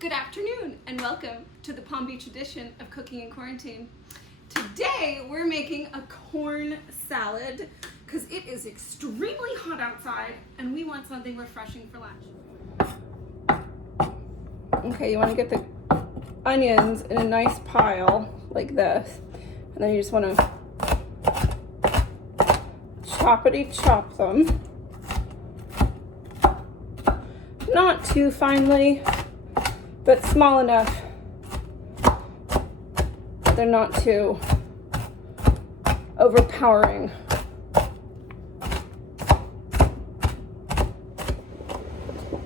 Good afternoon and welcome to the Palm Beach edition of Cooking in Quarantine. Today we're making a corn salad because it is extremely hot outside and we want something refreshing for lunch. Okay, you want to get the onions in a nice pile like this, and then you just want to choppity-chop them. Not too finely, but small enough that they're not too overpowering.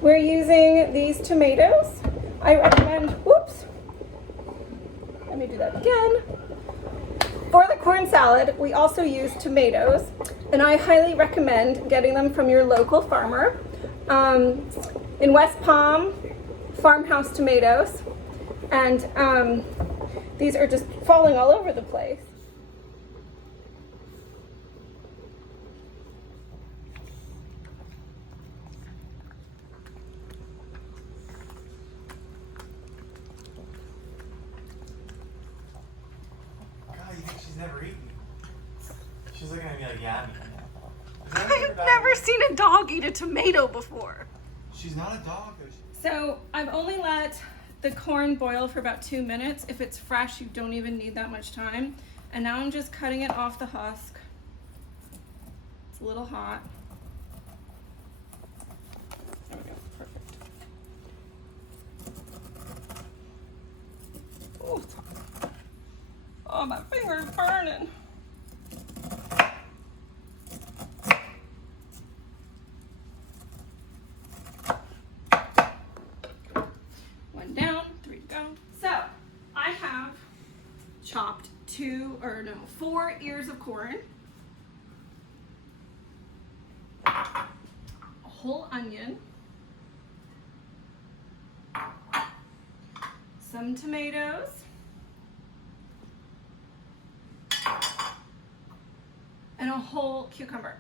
We're using these tomatoes. I recommend, whoops, let me do that again. For the corn salad, we also use tomatoes, and I highly recommend getting them from your local farmer. In West Palm, Farmhouse Tomatoes, and these are just falling all over the place. God, you think she's never eaten? She's looking at me like, yeah, I've never seen a dog eat a tomato before. She's not a dog, though. So I've only let the corn boil for about 2 minutes. If it's fresh, you don't even need that much time. And now I'm just cutting it off the husk. It's a little hot. There we go, perfect. Oh, it's hot. Oh, my finger's burning. Down, 3 to go. So I have chopped 4 ears of corn, a whole onion, some tomatoes, and a whole cucumber.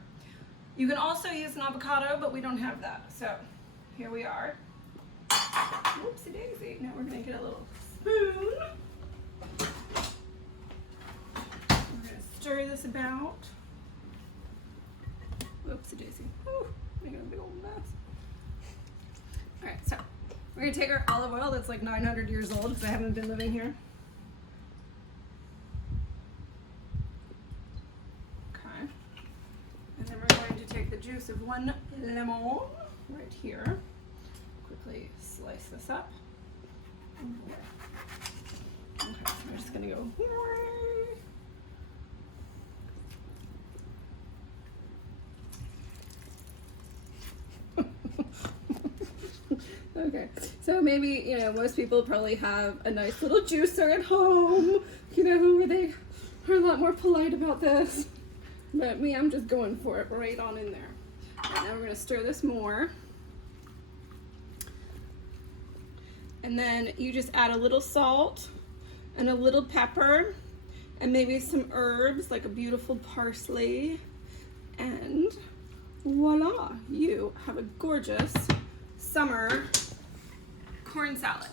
You can also use an avocado, but we don't have that. So here we are. Whoopsie daisy. Now we're going to get a little spoon. We're going to stir this about. Whoopsie daisy. Whew, making a big old mess. Alright, so we're going to take our olive oil that's like 900 years old because I haven't been living here. Okay. And then we're going to take the juice of 1 lemon right here. Quickly slice this up. Okay, so we're just gonna go. Okay, so maybe, most people probably have a nice little juicer at home, where they are a lot more polite about this. But me, I'm just going for it right on in there. Right, now we're gonna stir this more. And then you just add a little salt and a little pepper and maybe some herbs like a beautiful parsley. And voila, you have a gorgeous summer corn salad.